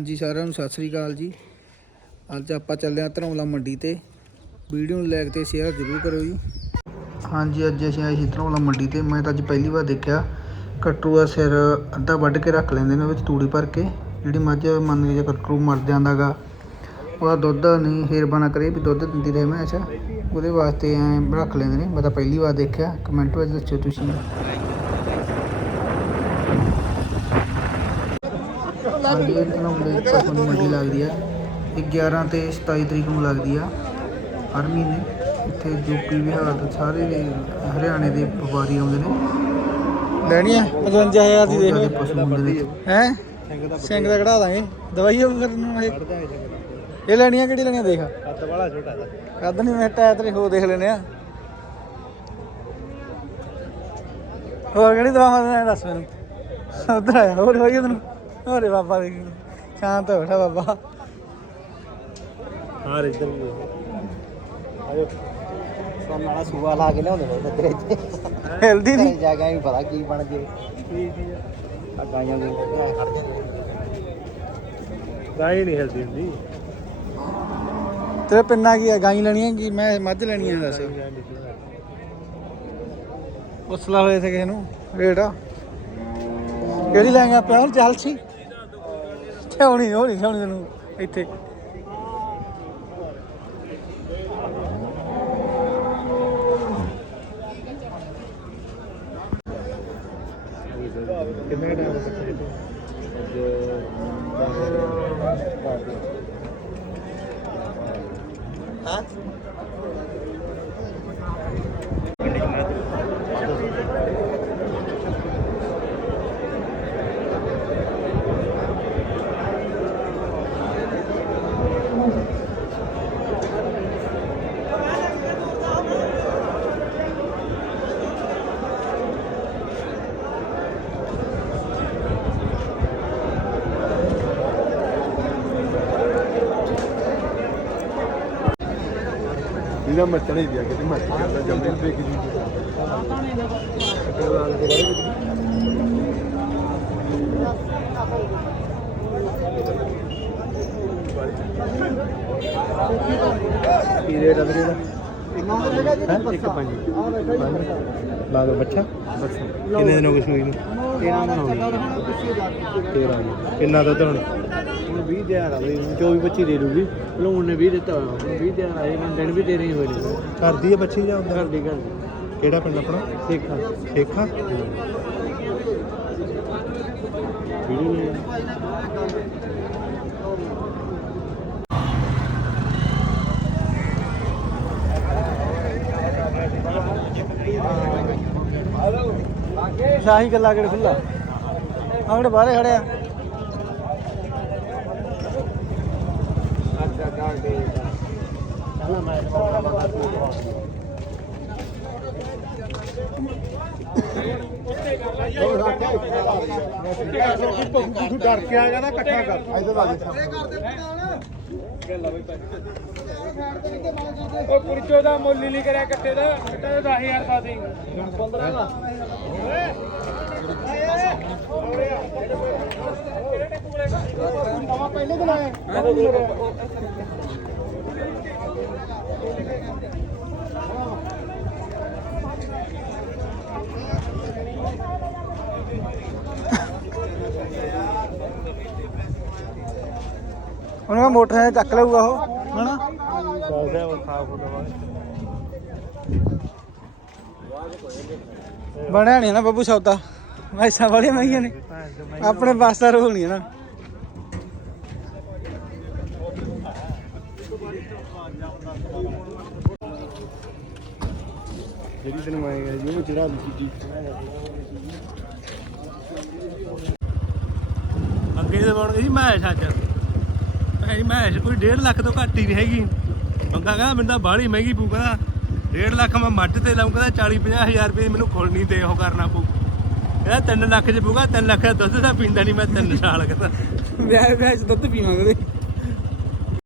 ਹਾਂਜੀ, ਸਾਰਿਆਂ ਨੂੰ ਸਤਿ ਸ੍ਰੀ ਅਕਾਲ ਜੀ। ਅੱਜ ਆਪਾਂ ਚੱਲਦੇ ਹਾਂ ਧਰੌਲਾ ਮੰਡੀ ਤੇ। ਵੀਡੀਓ ਨੂੰ ਲਾਈਕ ਤੇ ਸ਼ੇਅਰ ਜ਼ਰੂਰ ਕਰੋ ਜੀ। ਹਾਂਜੀ, ਅੱਜ ਅਸੀਂ ਆਏ ਸੀ ਧਰੌਲਾ ਮੰਡੀ ਤੇ। ਮੈਂ ਤਾਂ ਅੱਜ ਪਹਿਲੀ ਵਾਰ ਦੇਖਿਆ। ਕਟਰੂ ਦਾ ਸਿਰ ਅੱਧਾ ਵੱਢ ਕੇ ਰੱਖ ਲੈਂਦੇ ਨੇ, ਵਿੱਚ ਤੂੜੀ ਭਰ ਕੇ। ਜਿਹੜੀ ਮੱਝ ਮੰਨ ਕੇ ਜੇ ਕਟਰੂ ਮਰ ਜਾਂਦਾਗਾ। ਉਹਦਾ ਦੁੱਧ ਨਹੀਂ, ਹੇਰਬਾਨਾ ਕਰੇ ਵੀ ਦੁੱਧ ਦਿੰਦੀ ਰਹੇ ਮੈਂ, ਅੱਛਾ। ਉਹਦੇ ਵਾਸਤੇ ਐ ਰੱਖ ਲੈਂਦੇ ਨੇ। ਮੈਂ ਤਾਂ ਪਹਿਲੀ ਵਾਰ ਦੇਖਿਆ। ਕਮੈਂਟ ਵਿੱਚ ਦੱਸਿਓ ਤੁਸੀਂ। ਹਾਂਜੀ ਇਹ ਦਿਨਾਂ ਮੁੰਡੇ ਪਸ਼ੂ ਦੀ ਮੰਡੀ ਲੱਗਦੀ ਆ। ਇਹ 11 ਤੇ 27 ਤਰੀਕ ਨੂੰ ਲੱਗਦੀ ਆ ਹਰ ਮਹੀਨੇ। ਇੱਥੇ ਯੂਪੀ ਬਿਹਾਰ ਤੋਂ ਸਾਰੇ ਦੇ ਹਰਿਆਣੇ ਦੇ ਵਪਾਰੀ ਆਉਂਦੇ ਨੇ। ਲੈਣੀ ਆ? 55000 ਦੀ ਬਹੁਤ ਦੇ ਜ਼ਿਆਦਾ ਪਸ਼ੂ ਹੁੰਦੇ ਨੇ ਹੈ? ਸਿੰਘ ਦਾ ਕਢਾ ਦਾਂਗੇ। ਦਵਾਈ ਉਹ ਕਰਨ ਨੂੰ ਇਹ? ਇਹ ਲੈਣੀਆਂ ਕਿਹੜੀ ਲੈਣੀਆਂ ਦੇਖ। ਹੱਥ ਵਾਲਾ ਛੋਟਾ ਦਾ ਕੱਦ ਨਹੀਂ ਮੈਂ ਟਾਇਰ ਤੇਰੇ ਹੋ ਦੇਖ ਲੈਨੇ ਆ। ਹੋਰ ਕਿਹੜੀ ਦਵਾ ਮੈਂ ਦੱਸ ਮੈਨੂੰ? ਉਧਰ ਆਇਆ ਹੋਰ ਹੋਈ ਤੈਨੂੰ। ਹੋਰੇ ਬਾਬਾ ਦੇ ਸ਼ਾਂਤ ਹੋ ਬੈਠਾ ਬਾਬਾ। ਹਾਂ ਇੱਧਰ ਵੀ ਆਜੋ। ਸੋਨ ਵਾਲਾ ਸੂਆ ਲਾ ਕੇ ਲਿਆਉਂਦੇ ਨੇ ਤੇਰੇ ਹਿਲਦੀ ਨਹੀਂ? ਜਾ ਕੇ ਵੀ ਪਤਾ ਕੀ ਬਣ ਜੇ। ਆ। ਗਾਈਆਂ ਦੇ ਗਾਈ ਨਹੀਂ ਹਿਲਦੀ ਹੁੰਦੀ। ਤੇਰੇ ਪਿੰਨਾ ਕੀ ਆ? ਗਾਈ ਲੈਣੀ ਹੈ ਕਿ? ਮੈਂ ਮੱਝ ਲੈਣੀ ਹੈ ਦੱਸ। ਪੁੱਛਲਾ ਹੋਏ ਸੀ ਕਿਸੇ ਨੂੰ। ਰੇਟ ਕਿਹੜੀ ਲੈਂਗੇ ਹੋਰ ਚੱਲ ਸੀ ਠੇਉਣੀ ਹੋਣੀ ਠੇਉਣੀ ਤੈਨੂੰ ਇੱਥੇ। ਕਿੰਨੇ ਟਾਈਮ ਹਾਂ। ਇਹਦਾ ਮੱਚਣਾ ਹੀ ਪਿਆ ਕਿਤੇ ਮੱਚ ਜਾਂਦਾ ਜੰਮੇ ਤੇ ਕਿਦੀ ਕੀ ਰੇਟ ਆ ਵੀਰੇ ਦਾ ਲਾ ਦੋ ਬੱਚਾ। ਕਿੰਨੇ ਦਿਨ ਹੋ ਗਏ ਸੂਈ ਨੂੰ? 13 ਦਿਨ ਹੋ ਗਏ। 13 ਦਿਨ। ਕਿੰਨਾ ਦੁੱਧ ਹੁਣ? 20 ਦਿਨ ਆ ਬਈ 24 25 ਦੇ ਦੂਗੀ ਲੋਨ ਨੇ 20 ਦਿੱਤਾ ਹੋਇਆ, ਹੁਣ 20 ਦਿਨ ਆਏ ਹੁਣ ਦਿਨ ਵੀ ਤੇਰੇ ਹੀ ਹੋਏ ਨੇ। ਕਰਦੀ ਹੈ ਬੱਚੀ ਜਾਂ ਘਰ ਦੀ? ਘਰ ਦੀ ਕਿਹੜਾ ਪਿੰਡ ਆਪਣਾ? ਸੇਖਾ। ਵੀਡੀਓ ਲੈ ਸ਼ਾਹੀ ਗੱਲਾਂ ਕਿਹੜੇ ਖੁੱਲਾ ਆਂਗੜੇ ਬਾਹਰੇ ਖੜਿਆ ਤੂੰ ਡਰ ਕੇ ਆ ਨਾ ਇਕੱਠਾ ਕਰ ਇਧਰ ਆ ਜਾ ਉਹ ਪੁਰਚੋ ਦਾ ਮੁੱਲ ਨਹੀਂ ਕਰਿਆ ਕੱਟੇ ਦਾ ਕੱਟੇ ਦਾ 10000 ਪਾ ਦੇ 15 ਦਾ ਪਹਿਲੇ ਦਿਨ ਆਏ ਉਹਨਾਂ ਦਾ ਮੋਟਰ ਚੱਕ ਲਊਗਾ ਉਹ, ਹਨਾ? ਬਾਜ਼ਾ ਉਹ ਖਾ ਖੁਦਾ ਬਣਿਆ ਨਹੀਂ ਨਾ ਬੱਬੂ ਸੌਦਾ। ਮੈਸਾਂ ਵਾਲੀਆਂ ਮਹਿੰਗੀਆਂ ਨੇ। ਆਪਣੇ ਪਾਸ ਦਾ ਰੋਲ ਨਹੀਂ ਨਾ। ਜਿਹੜੀ ਤੈਨੂੰ ਮੈਂ ਗਿਆ ਉਹ ਚੜਾ ਦਿੱਤੀ ਅੱਗੇ ਤੇ ਬਣ ਗਈ ਮੈਸ਼ ਅੱਜ ਭਾਈ ਮੈਸ਼ ਕੋਈ 1.5 ਲੱਖ ਤੋਂ ਘੱਟ ਹੀ ਨਹੀਂ ਹੈਗੀ। ਬੰਦਾ ਕਹਿੰਦਾ ਮੈਨੂੰ ਤਾਂ ਬਾਹਲੀ ਮਹਿੰਗੀ ਪਊ, ਕਹਿੰਦਾ 1.5 ਲੱਖ ਮੈਂ ਮੱਝ ਤੇ ਲਾਉਂ ਕਹਿੰਦਾ 40 50 ਹਜ਼ਾਰ ਰੁਪਏ ਮੈਨੂੰ ਖੁਰਨੀ ਤੇ ਉਹ ਕਰਨਾ ਪਊ। ਕਹਿੰਦਾ 3 ਲੱਖ ਚ ਪਊਗਾ 3 ਲੱਖ ਦਾ ਦੁੱਧ ਦਾ ਪੀਂਦਾ ਨਹੀਂ ਮੈਂ 3 ਸਾਲ, ਕਹਿੰਦਾ। ਵਿਆਹ ਵਿਆਹ ਚ ਦੁੱਧ ਪੀਵਾਂਗੇ ਉਹਦੇ।